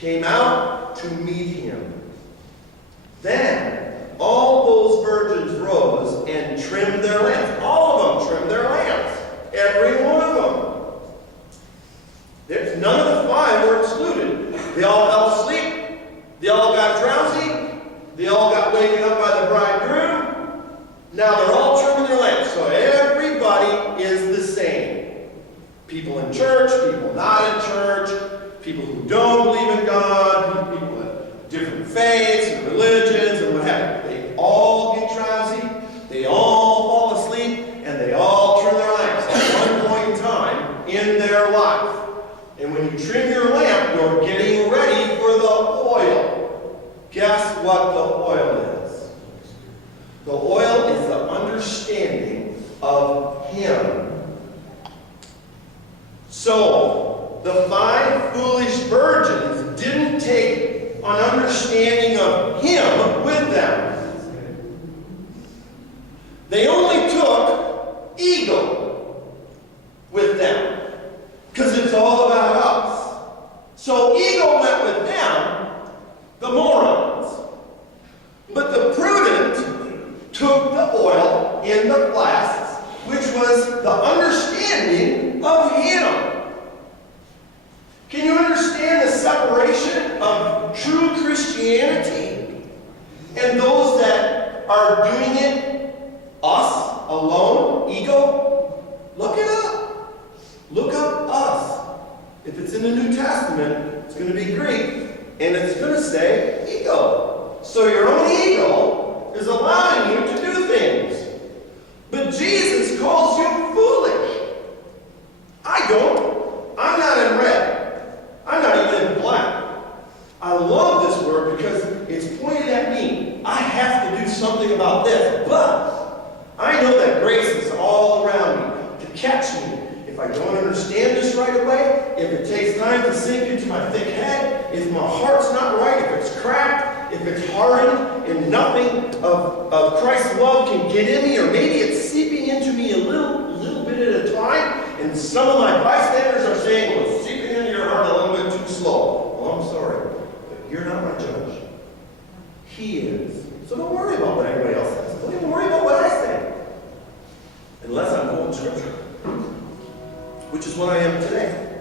came out to meet him. Then all those virgins rose and trimmed their lamps. All of them trimmed their lamps. Every one of them. None of the 5 were excluded. They all fell asleep. They all got drowsy. They all got waken up by the bridegroom. Now they're all trimming their lamps. So everybody is the same. People in church, people not in church, people who don't believe in God, people with different faiths and religions and what have you. They all get drowsy. They all fall asleep. And they all trim their lamps at one point in time in their life. And when you trim your lamp, you're getting ready for the oil. Guess what the oil is? The oil is the understanding of Him. So, the 5 foolish virgins didn't take an understanding of Him with them. They only took ego with them. Because it's all about us. So ego went with them, the morons. But the prudent took the oil in the flasks, which was the understanding of Him. Can you understand the separation of true Christianity and those that are doing it, us, alone, ego? Look it up. Look up us. If it's in the New Testament, it's going to be Greek, and it's going to say ego. So your own ego is allowing you to do things. But Jesus calls you foolish. I don't. I'm not in red. I'm not even in black. I love this word because it's pointed at me. I have to do something about this. But I know that grace is all around me to catch me. If I don't understand this right away, if it takes time to sink into my thick head, if my heart's not right, if it's cracked, if it's hardened, and nothing of Christ's love can get in me, or maybe it's seeping into me a little bit at a time, and some of my bystanders are saying, well, it's seeping into your heart a little bit too slow. Well, I'm sorry, but you're not my judge. He is. So don't worry about what anybody else says. Don't even worry about what I say. Unless I'm quoting Scripture. Which is what I am today.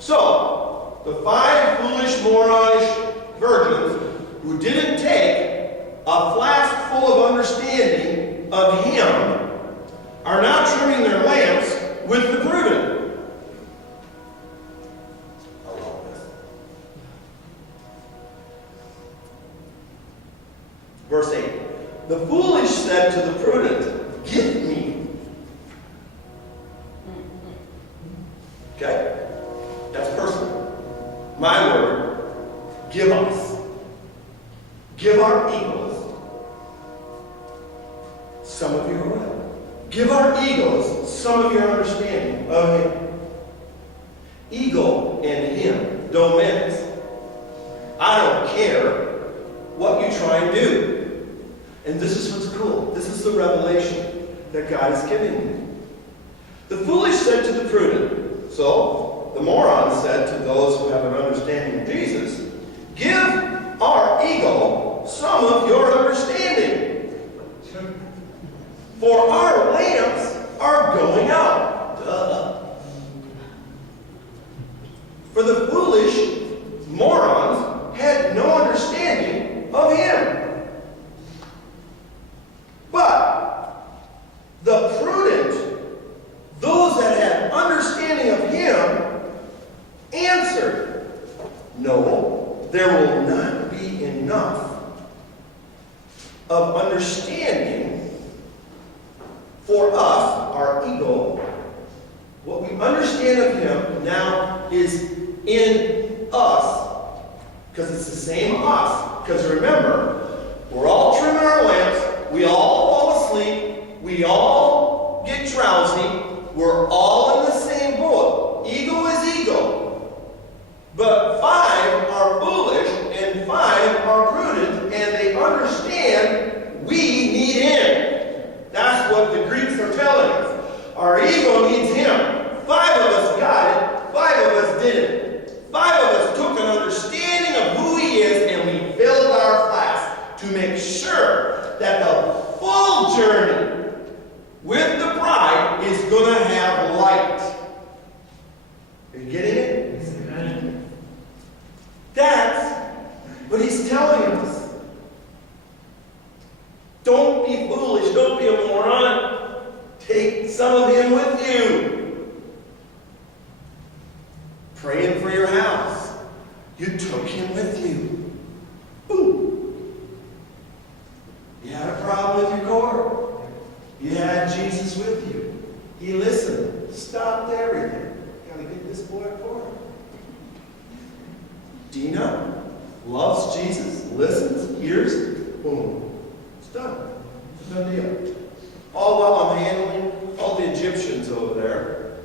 So, the 5 foolish, moronish virgins who didn't take a flask full of understanding of Him are now trimming their lamps with the prudent. I love this. Verse 8. The foolish said to the prudent, "Give me." Okay? That's personal. My word, give us. Give our egos some of your oil. Give our egos some of your understanding of Him. Ego and Him don't mix. I don't care what you try and do. And this is what's cool. This is the revelation that God is giving me. The foolish said to the prudent, so, the moron said to those who have an understanding of Jesus, give our ego some of your understanding. For our lamps are going out. Duh. For the foolish morons had no understanding of Him. But the prudent, those that had understanding of Him, answered, no, there will not be enough of understanding for us, our ego. What we understand of Him now is in us, because it's the same us. Because remember, we're all trimming our lamps, we all fall asleep, we all get drowsy, we're all in the same boat. Ego is ego. But 5 are foolish and 5 are prudent, and they understand we need Him. That's what the Greeks are telling us. Our ego needs Him. 5 of us got it, 5 of us didn't. 5 of us took an understanding going to have light. Are you getting it? Amen. That's what he's telling us. Don't be foolish. Don't be a moron. Take some of him with you. Praying for your house. You took him with you. Boom. You had a problem with your cord. You had Jesus with you. He listened. Stopped everything. Got to get this boy a cord. Dina loves Jesus, listens, hears, boom. It's done. It's a done deal. All while I'm handling all the Egyptians over there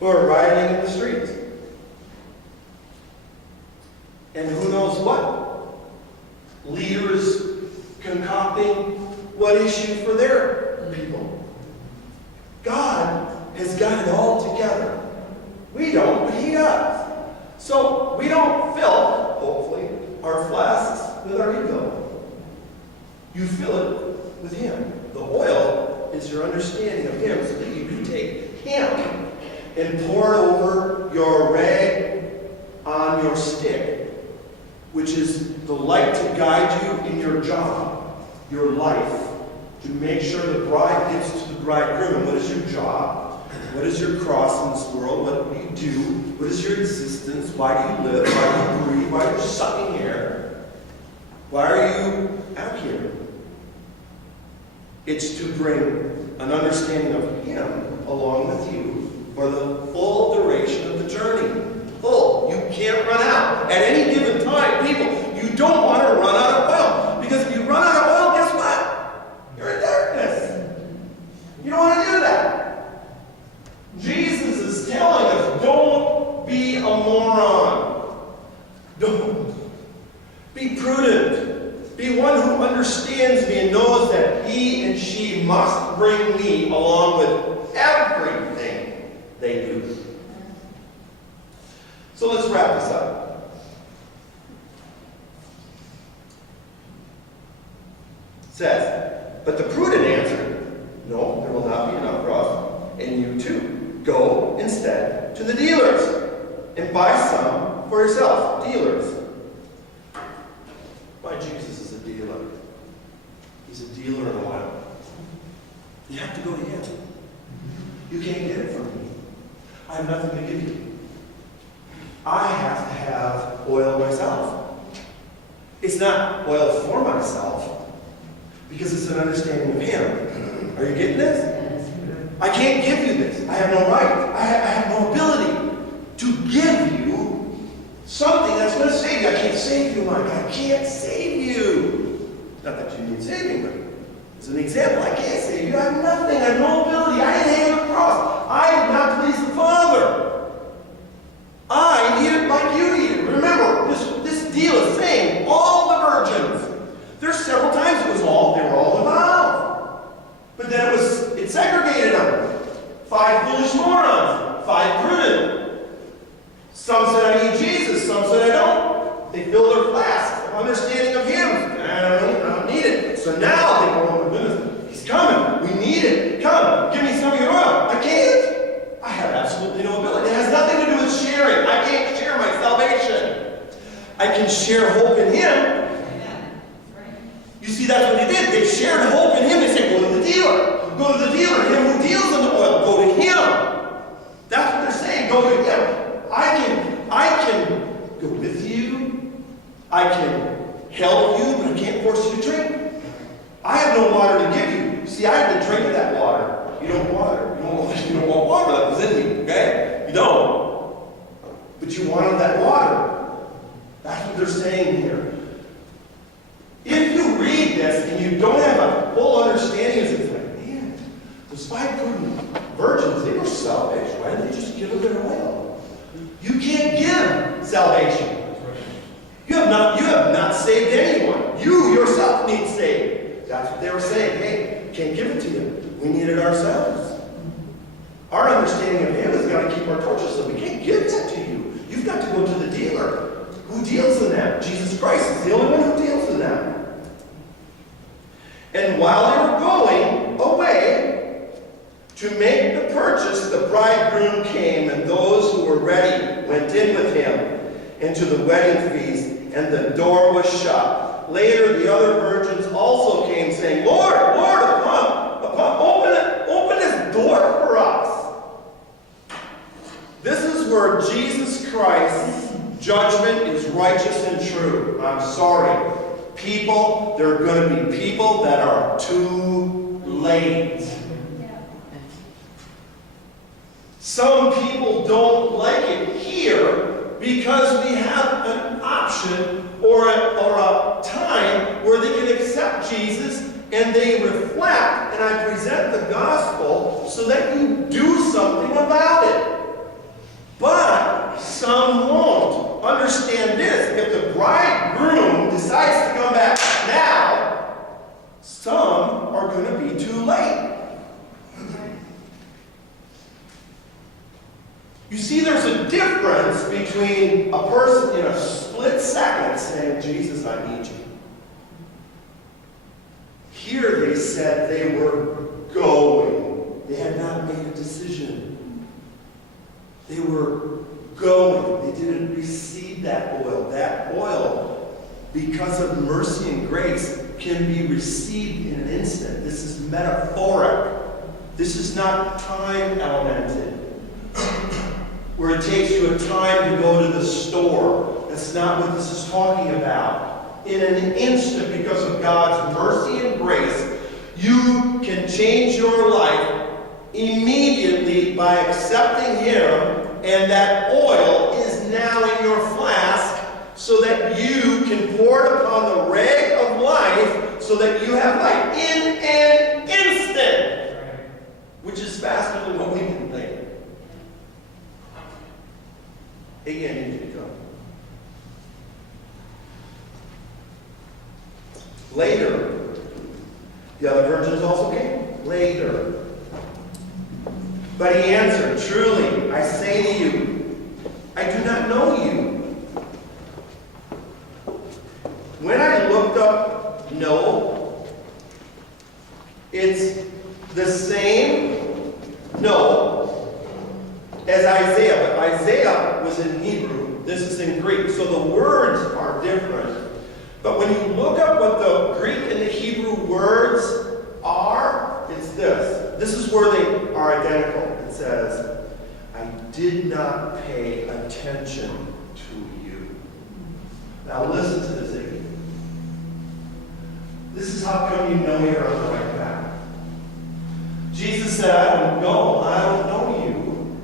who are rioting in the streets. And who knows what? Leaders concocting what issue for their people. God has got it all together. We don't, but he does. So we don't fill, hopefully, our flasks with our ego. You fill it with him. The oil is your understanding of him so that you can take him and pour it over your rag on your stick, which is the light to guide you in your job, your life, to make sure the bride gets to the bridegroom. And what is your job? What is your cross in this world? What do you do? What is your existence? Why do you live? Why do you breathe? Why are you sucking air? Why are you out here? It's to bring an understanding of him along with you for the full duration of the journey. Full. You can't run out. At any given time, people, you don't want to run out of oil. Because if you run out of oil, guess what? You're in darkness. You don't want to do that. Jesus is telling us, don't be a moron. Don't. Be prudent. Be one who understands me and knows that he and she must bring me along with everything they do. So let's wrap this up. It says, but the prudent answered, no, there will not be enough for us, and you too. Go instead to the dealers and buy some for yourself. Dealers. Why Jesus is a dealer? He's a dealer in oil. You have to go to him. You can't get it from me. I have nothing to give you. I have to have oil myself. It's not oil for myself, because it's an understanding of him. Are you getting this? I can't give you this. I have no right. I have no ability to give you something that's going to save you. I can't save you, Mike. I can't save you. Not that you need saving, but as an example, I can't save you. I have nothing. I have no ability. I didn't hang on the cross. I did not please the Father. I need it like you need it. Remember, this deal is saying all the virgins. There's several times they were all involved. But then it segregated them. 5 foolish morons, 5 prudent. Some said I need Jesus, some said I don't. They filled their flasks, understanding of him. I don't need it. So now they go, oh my goodness, he's coming. We need it. Come, give me some of your oil. I can't. I have absolutely no ability. It has nothing to do with sharing. I can't share my salvation. I can share hope in him. You see, that's what they did. They shared hope in him. They said, go to the dealer. Go to the dealer. Him who deals in the oil. Go to him. That's what they're saying. Go to him. I can go with you. I can help you, but I can't force you to drink. I have no water to give you. See, I have to drink that water. You don't want water. You don't want water that was in you, okay? You don't. But you wanted that water. That's what they're saying here. If you read this and you don't have a full understanding, it's like, man, those 5 prudent virgins, they were selfish. Why didn't they just give them their oil? You can't give salvation. You have not saved anyone. You yourself need saved. That's what they were saying. Hey, can't give it to you. We need it ourselves. Our understanding of him has got to keep our torches, so we can't give that to you. You've got to go to the dealer. Who deals in that? Jesus Christ is the only one who deals in that. And while they were going away to make the purchase, purchased, the bridegroom came, and those who were ready went in with him into the wedding feast, and the door was shut. Later, the other virgins also came, saying, Lord, Lord, open this door for us. This is where Jesus Christ's judgment is righteous and true. I'm sorry. People, there are going to be people that are too late. Some people don't like it here because we have an option or a time where they can accept Jesus and they reflect, and I present the gospel so that you do something about it. But some won't. Understand this. If the bridegroom decides to come back now, some are going to be too late. You see, there's a difference between a person in a split second saying, Jesus, I need you. Here they said they were going. They had not made a decision. They were going. They didn't receive that oil. That oil, because of mercy and grace, can be received in an instant. This is metaphoric. This is not time elemented, where it takes you a time to go to the store. That's not what this is talking about. In an instant, because of God's mercy and grace, you can change your life immediately by accepting Him, and that oil is now in your flask so that you can pour it upon the rag of life so that you have life in an instant, which is faster than what we can think. Again, you need to go. Later, the other virgins also came. Later. But he answered, truly, I say to you, I do not know you. When I looked up, no, it's the same no as Isaiah. But Isaiah was in Hebrew. This is in Greek. So the words are different. But when you look up what the Greek and the Hebrew words are, it's this. This is where they are identical. It says, I did not pay attention to you. Now listen to this again. This is how come you know you're on the right path. Jesus said, I don't know you,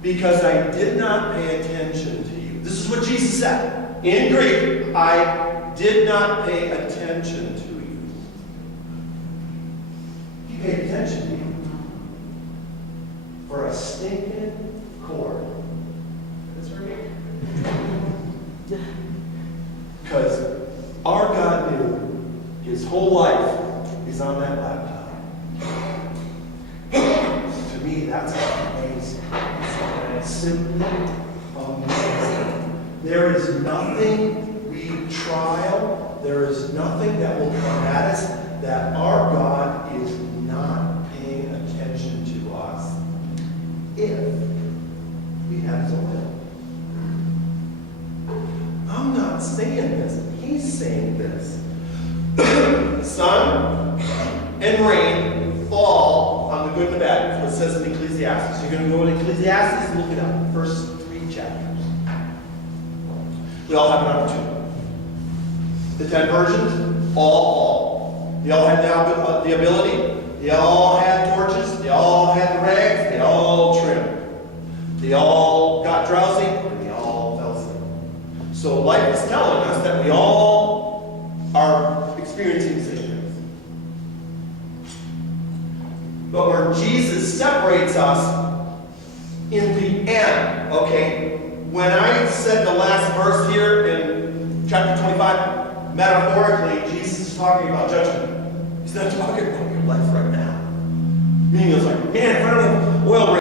because I did not pay attention to you. This is what Jesus said. In Greek, I did not pay attention to you. You paid attention to you for a stinking cord. That's right. Because our God knew his whole life is on that laptop. To me, that's amazing. Simply amazing. There is nothing trial, there is nothing that will come at us that our God is not paying attention to us if we have his oil. I'm not saying this, he's saying this. Sun and rain fall on the good and the bad. That's what it says in Ecclesiastes. You're going to go to Ecclesiastes and look it up. First 3 chapters. We all have an opportunity. The 10 virgins, all. They all had the ability. They all had torches. They all had the rags. They all trimmed. They all got drowsy, and they all fell asleep. So life is telling us that we all are experiencing the same things. But where Jesus separates us in the end, okay, when I said the last verse here in chapter 25, metaphorically, Jesus is talking about judgment. He's not talking about your life right now. Meaning it's like, man, if I don't have oil